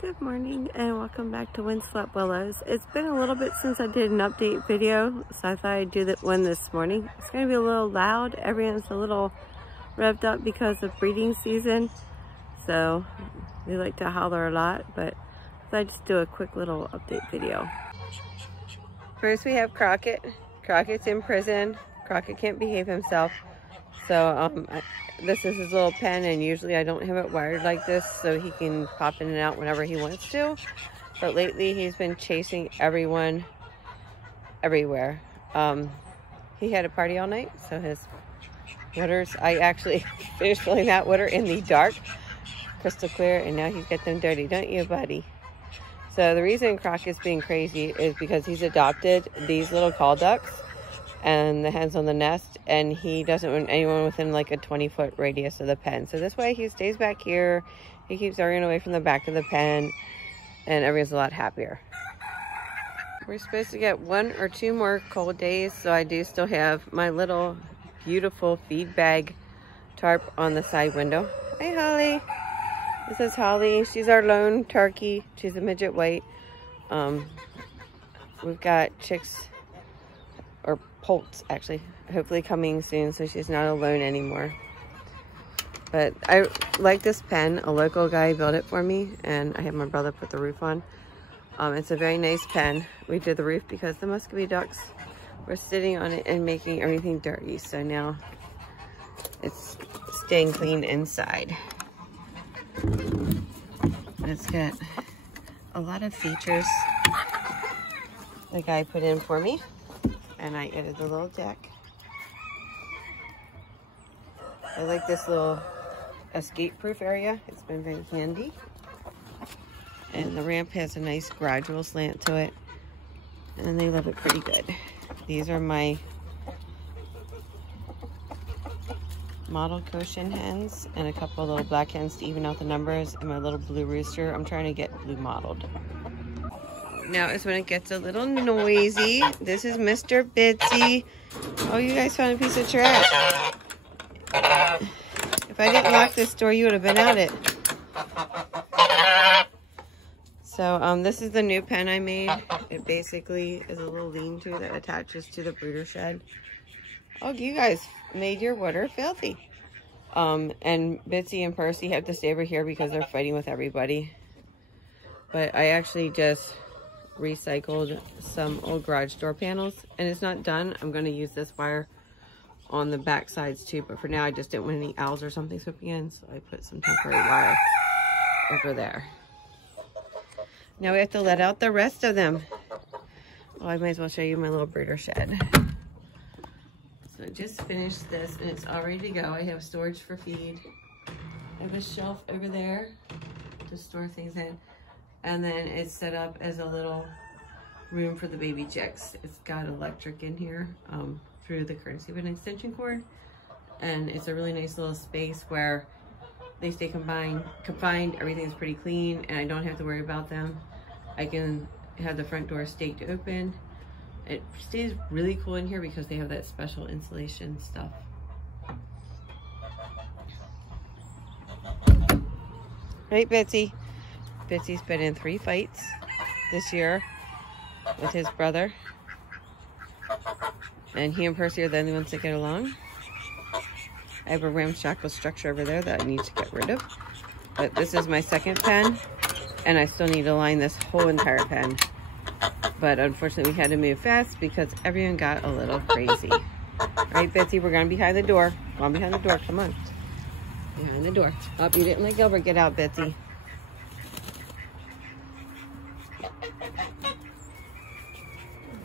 Good morning and welcome back to Windswept Willows. It's been a little bit since I did an update video, so I thought I'd do that one this morning. It's going to be a little loud. Everyone's a little revved up because of breeding season, so we like to holler a lot, but I thought I'd just do a quick little update video. First we have Crockett. Crockett's in prison. Crockett can't behave himself, so this is his little pen, and usually I don't have it wired like this so he can pop in and out whenever he wants to. But lately he's been chasing everyone everywhere. He had a party all night, so his waters, I actually finished filling that water in the dark, crystal clear, and now he's got them dirty, don't you, buddy? So the reason Crockett's being crazy is because he's adopted these little call ducks and the hens on the nest, and he doesn't want anyone within like a 20-foot radius of the pen. So this way he stays back here, he keeps everyone away from the back of the pen, and everyone's a lot happier. We're supposed to get 1 or 2 more cold days, so I do still have my little beautiful feed bag tarp on the side window. Hey Holly, this is Holly. She's our lone turkey. She's a midget white. We've got chicks, or poults actually, hopefully coming soon, so she's not alone anymore. But I like this pen. A local guy built it for me, and I had my brother put the roof on. It's a very nice pen. We did the roof because the Muscovy ducks were sitting on it and making everything dirty, so now it's staying clean inside. It's got a lot of features the guy put in for me, and I added the little deck. I like this little escape-proof area. It's been very handy. And the ramp has a nice gradual slant to it, and they love it pretty good. These are my mottled Cochin hens and a couple of little black hens to even out the numbers, and my little blue rooster. I'm trying to get blue mottled. Now is when it gets a little noisy. This is Mr. Bitsy. Oh, you guys found a piece of trash. If I didn't lock this door, you would have been at it. So this is the new pen I made. It basically is a little lean-to that attaches to the brooder shed. Oh, you guys made your water filthy. And Bitsy and Percy have to stay over here because they're fighting with everybody. But I actually just recycled some old garage door panels, and it's not done. I'm going to use this wire on the back sides too, but for now I just didn't want any owls or something slipping in, so I put some temporary wire over there. Now we have to let out the rest of them. Well, I might as well show you my little brooder shed. So I just finished this and it's all ready to go. I have storage for feed. I have a shelf over there to store things in. And then it's set up as a little room for the baby chicks. It's got electric in here through the courtesy of an extension cord. And it's a really nice little space where they stay confined. Everything's pretty clean, and I don't have to worry about them. I can have the front door staked open. It stays really cool in here because they have that special insulation stuff. Right, Bitsy? Bitsy's been in 3 fights this year with his brother. And he and Percy are the only ones that get along. I have a ramshackle structure over there that I need to get rid of. But this is my second pen, and I still need to line this whole entire pen. But unfortunately we had to move fast because everyone got a little crazy. All right, Bitsy, we're going behind the door. Go on behind the door, come on. Behind the door. Oh, you didn't let Gilbert get out, Bitsy.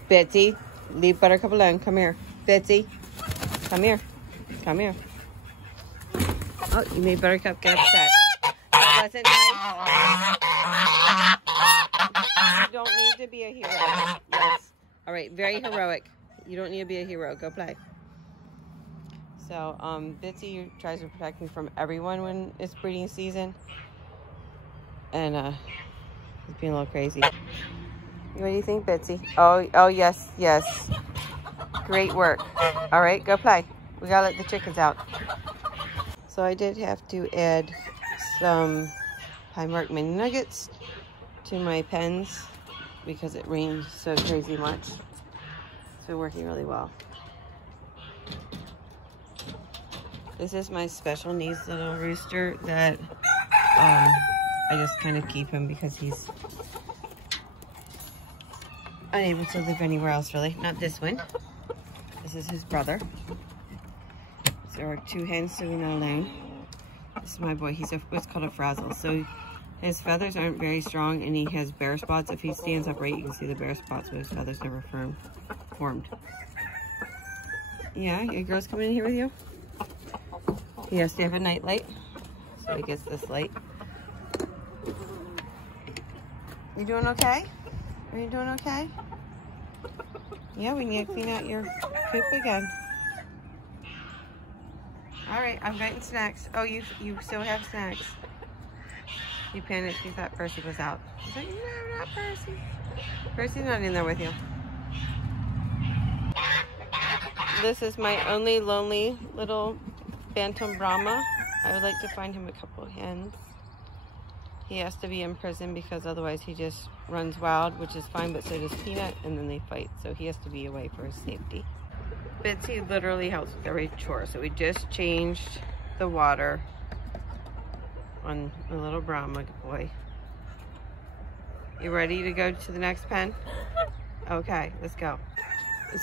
Bitsy, leave Buttercup alone. Come here. Bitsy, come here. Come here. Oh, you made Buttercup get upset. That wasn't nice. You don't need to be a hero. Yes. All right, very heroic. You don't need to be a hero. Go play. So, Bitsy tries to protect me from everyone when it's breeding season. And, he's being a little crazy. What do you think, Bitsy? Oh, yes, yes. Great work. All right, go play. We gotta let the chickens out. So I did have to add some pie mark mini nuggets to my pens because it rained so crazy much. It's been working really well. This is my special needs little rooster that I just kind of keep him because he's unable to live anywhere else really. Not this one. This is his brother. So there are 2 hens sitting alone. This is my boy. He's what's called a frazzle. So his feathers aren't very strong and he has bare spots. If he stands upright, you can see the bare spots, but his feathers never formed. Yeah, your girl's coming in here with you? He has to have a night light, so he gets this light. You doing okay? Are you doing okay? Yeah, we need to clean out your poop again. All right, I'm getting snacks. Oh, you still have snacks. You panicked, you thought Percy was out. I thought, no, not Percy. Percy's not in there with you. This is my only lonely little Bantam Brahma. I would like to find him a couple of hens. He has to be in prison because otherwise he just runs wild, which is fine, but so does Peanut, and then they fight. So he has to be away for his safety. Bitsy literally helps with every chore. So we just changed the water on a little Brahma boy. You ready to go to the next pen? Okay, let's go.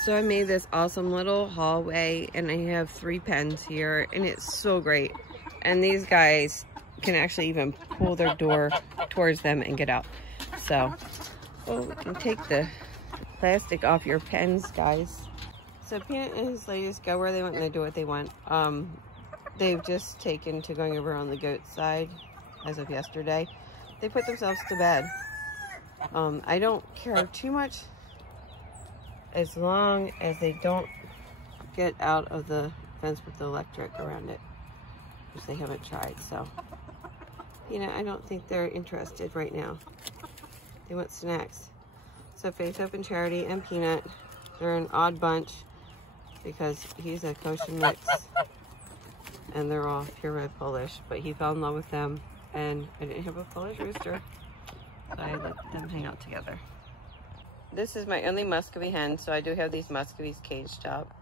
So I made this awesome little hallway and I have 3 pens here and it's so great. And these guys can actually even pull their door towards them and get out. So, well, we can take the plastic off your pens, guys. So Peanut and his ladies go where they want and they do what they want. They've just taken to going over on the goat side as of yesterday. They put themselves to bed. I don't care too much as long as they don't get out of the fence with the electric around it, which they haven't tried. So, you know, I don't think they're interested right now. They want snacks. So Faith, Hope, and Charity and Peanut, they're an odd bunch because he's a kosher mix and they're all purebred Polish, but he fell in love with them and I didn't have a Polish rooster, so I let them hang out together. This is my only Muscovy hen, so I do have these Muscovies caged up.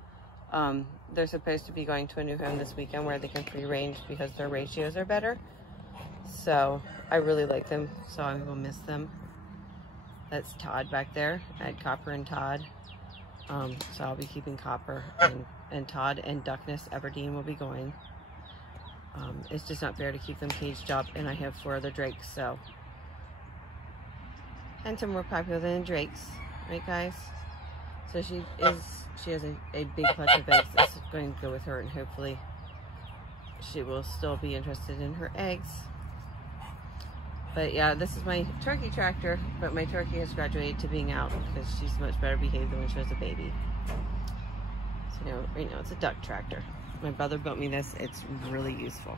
They're supposed to be going to a new home this weekend where they can free range because their ratios are better. So I really like them, so I will miss them. That's Todd back there. I had Copper and Todd. So I'll be keeping Copper and Todd, and Duckness Aberdeen will be going. It's just not fair to keep them caged up, and I have 4 other drakes, so. Hens are more popular than drakes, right guys? So she has a big clutch of eggs that's going to go with her, and hopefully she will still be interested in her eggs. But yeah, this is my turkey tractor, but my turkey has graduated to being out because she's much better behaved than when she was a baby. So now, right now it's a duck tractor. My brother built me this. It's really useful.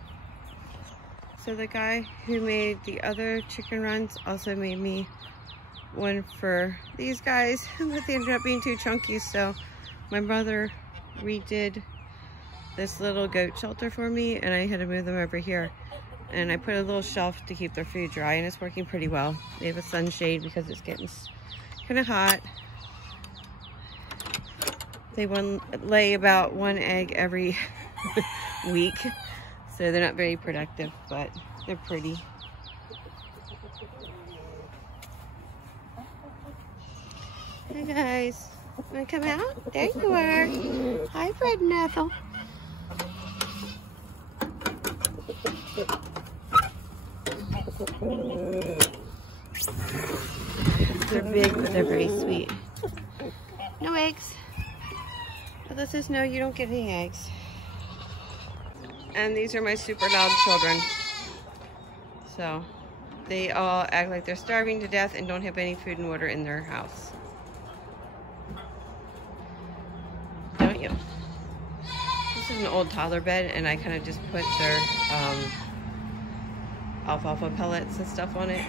So the guy who made the other chicken runs also made me one for these guys, but they ended up being too chunky, so my brother redid this little goat shelter for me and I had to move them over here. And I put a little shelf to keep their food dry and it's working pretty well. They have a sunshade because it's getting kind of hot. They lay about 1 egg every week, so they're not very productive, but they're pretty. Hey guys, wanna come out? There you are. Hi, Fred and Ethel. They're big, but they're very sweet. No eggs. But this is no, you don't get any eggs. And these are my super loud children. So they all act like they're starving to death and don't have any food and water in their house. Don't you? This is an old toddler bed and I kind of just put their alfalfa pellets and stuff on it.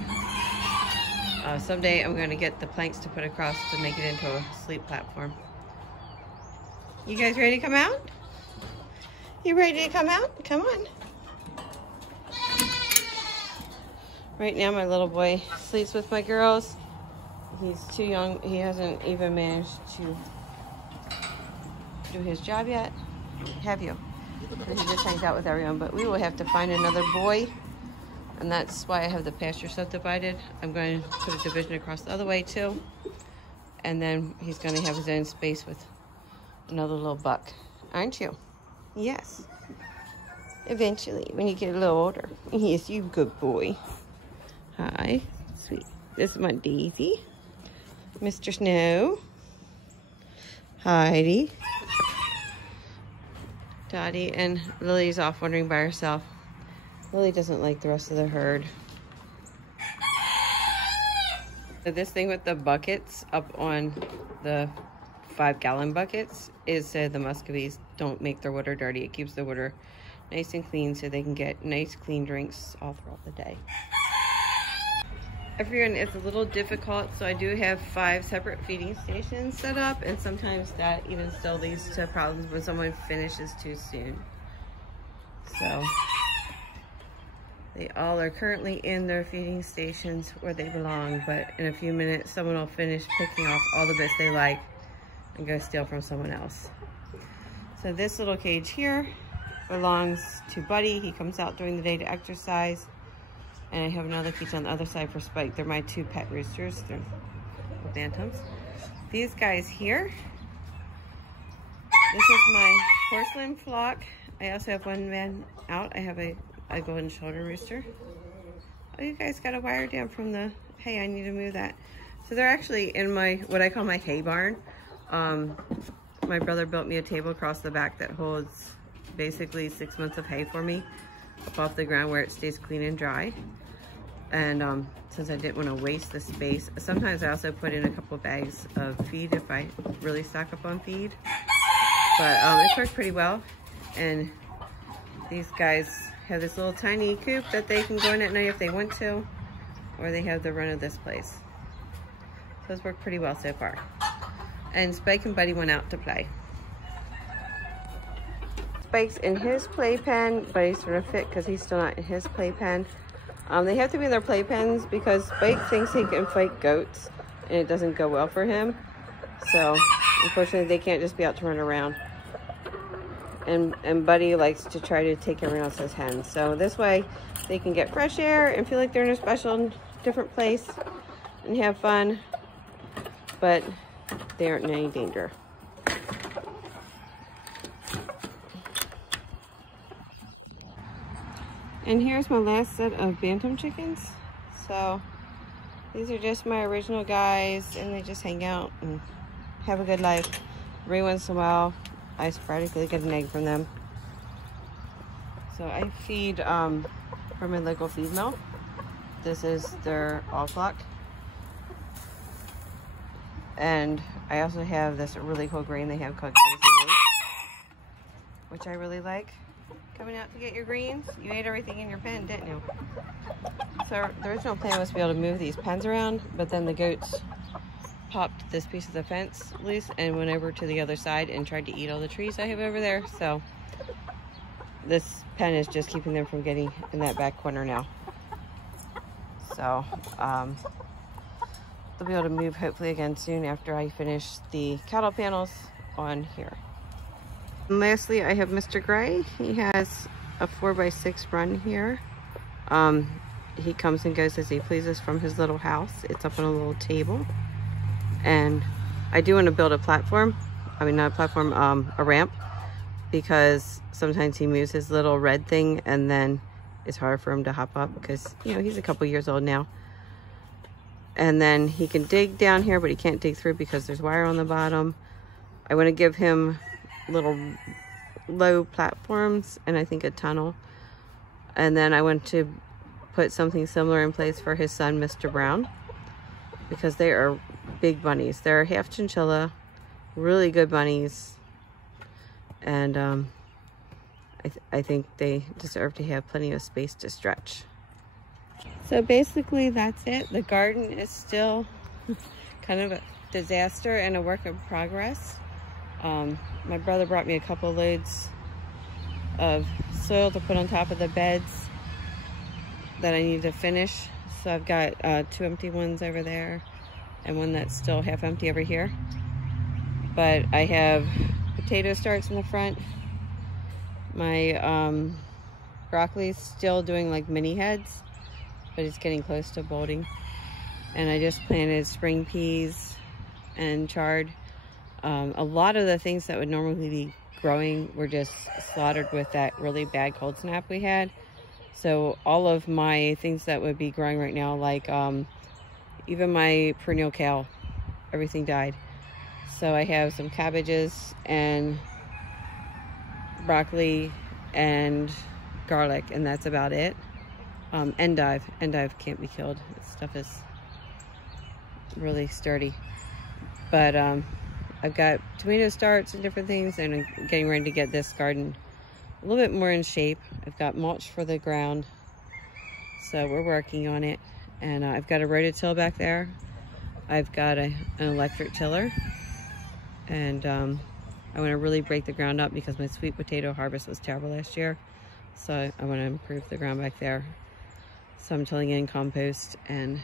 Someday I'm going to get the planks to put across to make it into a sleep platform. You guys ready to come out? You ready to come out? Come on. Right now my little boy sleeps with my girls. He's too young. He hasn't even managed to do his job yet. Have you? So he just hangs out with everyone, but we will have to find another boy, and that's why I have the pasture subdivided. I'm going to put a division across the other way too, and then he's going to have his own space with another little buck, aren't you? Yes. Eventually, when you get a little older. Yes, you good boy. Hi, sweet. This is my Daisy, Mr. Snow, Heidi, Dottie, and Lily's off wandering by herself. Lily doesn't like the rest of the herd. So this thing with the buckets up on the 5-gallon buckets is so the Muscovies don't make their water dirty. It keeps the water nice and clean so they can get nice clean drinks all throughout the day. Everyone, it's a little difficult, so I do have 5 separate feeding stations set up, and sometimes that even still leads to problems when someone finishes too soon. So they all are currently in their feeding stations where they belong, but in a few minutes someone will finish picking off all the bits they like and go steal from someone else. So this little cage here belongs to Buddy. He comes out during the day to exercise. And I have another cage on the other side for Spike. They're my 2 pet roosters. They're bantams. These guys here. This is my porcelain flock. I also have one man out. I have a golden shoulder rooster. Oh, you guys got a wire down from the, hey, I need to move that. So they're actually in my, what I call my hay barn. My brother built me a table across the back that holds basically 6 months of hay for me up off the ground where it stays clean and dry. And since I didn't want to waste the space, sometimes I also put in a couple bags of feed if I really stock up on feed. But it's worked pretty well. And these guys have this little tiny coop that they can go in at night if they want to, or they have the run of this place. So it's worked pretty well so far. And Spike and Buddy went out to play. Spike's in his playpen, Buddy's trying to fit because he's still not in his playpen. They have to be in their playpens because Spike thinks he can fight goats and it doesn't go well for him. So unfortunately they can't just be out to run around. And Buddy likes to try to take everyone else's hens. So this way they can get fresh air and feel like they're in a special different place and have fun, but they aren't in any danger. And here's my last set of bantam chickens. So these are just my original guys, and they just hang out and have a good life. Every once in a while, I sporadically get an egg from them. So I feed from my local feed mill. This is their all flock. And I also have this really cool grain they have called Crazy Wheat, which I really like. Coming out to get your greens? You ate everything in your pen, didn't you? So the original plan was to be able to move these pens around, but then the goats popped this piece of the fence loose and went over to the other side and tried to eat all the trees I have over there. So this pen is just keeping them from getting in that back corner now. So they'll be able to move hopefully again soon after I finish the cattle panels on here. And lastly, I have Mr. Gray. He has a 4x6 run here. He comes and goes as he pleases from his little house. It's up on a little table. And I do want to build a platform. I mean, not a platform, a ramp. Because sometimes he moves his little red thing and then it's hard for him to hop up because, you know, he's a couple years old now. And then he can dig down here, but he can't dig through because there's wire on the bottom. I want to give him little low platforms and I think a tunnel. And then I want to put something similar in place for his son, Mr. Brown, because they are big bunnies. They're half chinchilla, really good bunnies. And I think they deserve to have plenty of space to stretch. So basically that's it. The garden is still kind of a disaster and a work in progress. My brother brought me a couple loads of soil to put on top of the beds that I need to finish So I've got 2 empty ones over there and one that's still half empty over here. But I have potato starts in the front. My broccoli's still doing like mini heads, but it's getting close to bolting. And I just planted spring peas and chard. A lot of the things that would normally be growing were just slaughtered with that really bad cold snap we had. So all of my things that would be growing right now, like even my perennial kale, everything died. So I have some cabbages and broccoli and garlic, and that's about it. Endive can't be killed. This stuff is really sturdy. But I've got tomato starts and different things, and I'm getting ready to get this garden a little bit more in shape. I've got mulch for the ground, so we're working on it. And I've got a rototill back there. I've got an electric tiller, and I want to really break the ground up because my sweet potato harvest was terrible last year. So I want to improve the ground back there. So I'm tilling in compost and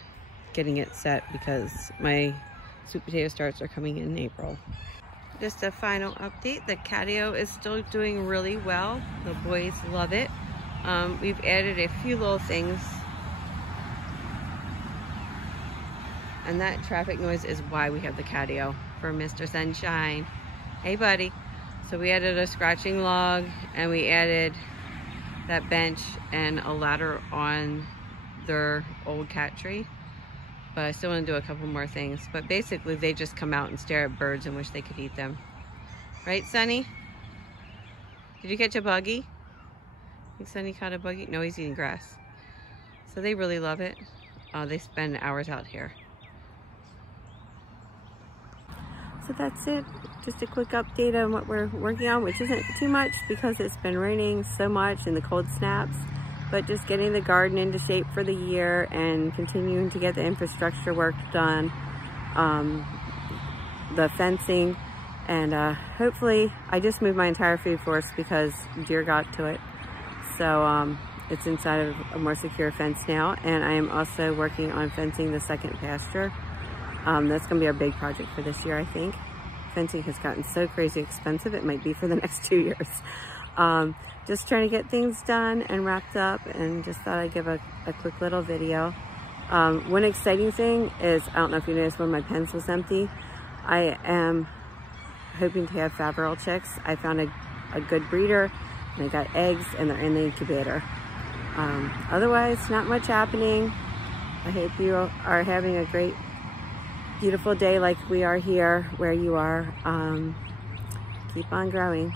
getting it set because my sweet potato starts are coming in April. Just a final update, the catio is still doing really well. The boys love it. We've added a few little things. And that traffic noise is why we have the catio, for Mr. Sunshine. Hey buddy. So we added a scratching log, and we added that bench and a ladder on their old cat tree. But I still want to do a couple more things. But basically, they just come out and stare at birds and wish they could eat them. Right, Sonny? Did you catch a buggy? I think Sonny caught a buggy. No, he's eating grass. So they really love it. They spend hours out here. So that's it. Just a quick update on what we're working on, which isn't too much because it's been raining so much and the cold snaps. But just getting the garden into shape for the year and continuing to get the infrastructure work done, the fencing, and hopefully I just moved my entire food forest because deer got to it. So it's inside of a more secure fence now, and I am also working on fencing the second pasture. That's going to be our big project for this year, I think. Fencing has gotten so crazy expensive, it might be for the next 2 years. Just trying to get things done and wrapped up, and just thought I'd give a quick little video. One exciting thing is, I don't know if you noticed when my pens was empty, I am hoping to have Faverol chicks. I found a good breeder, and I got eggs, and they're in the incubator. Otherwise, not much happening. I hope you are having a great, beautiful day like we are here where you are. Keep on growing.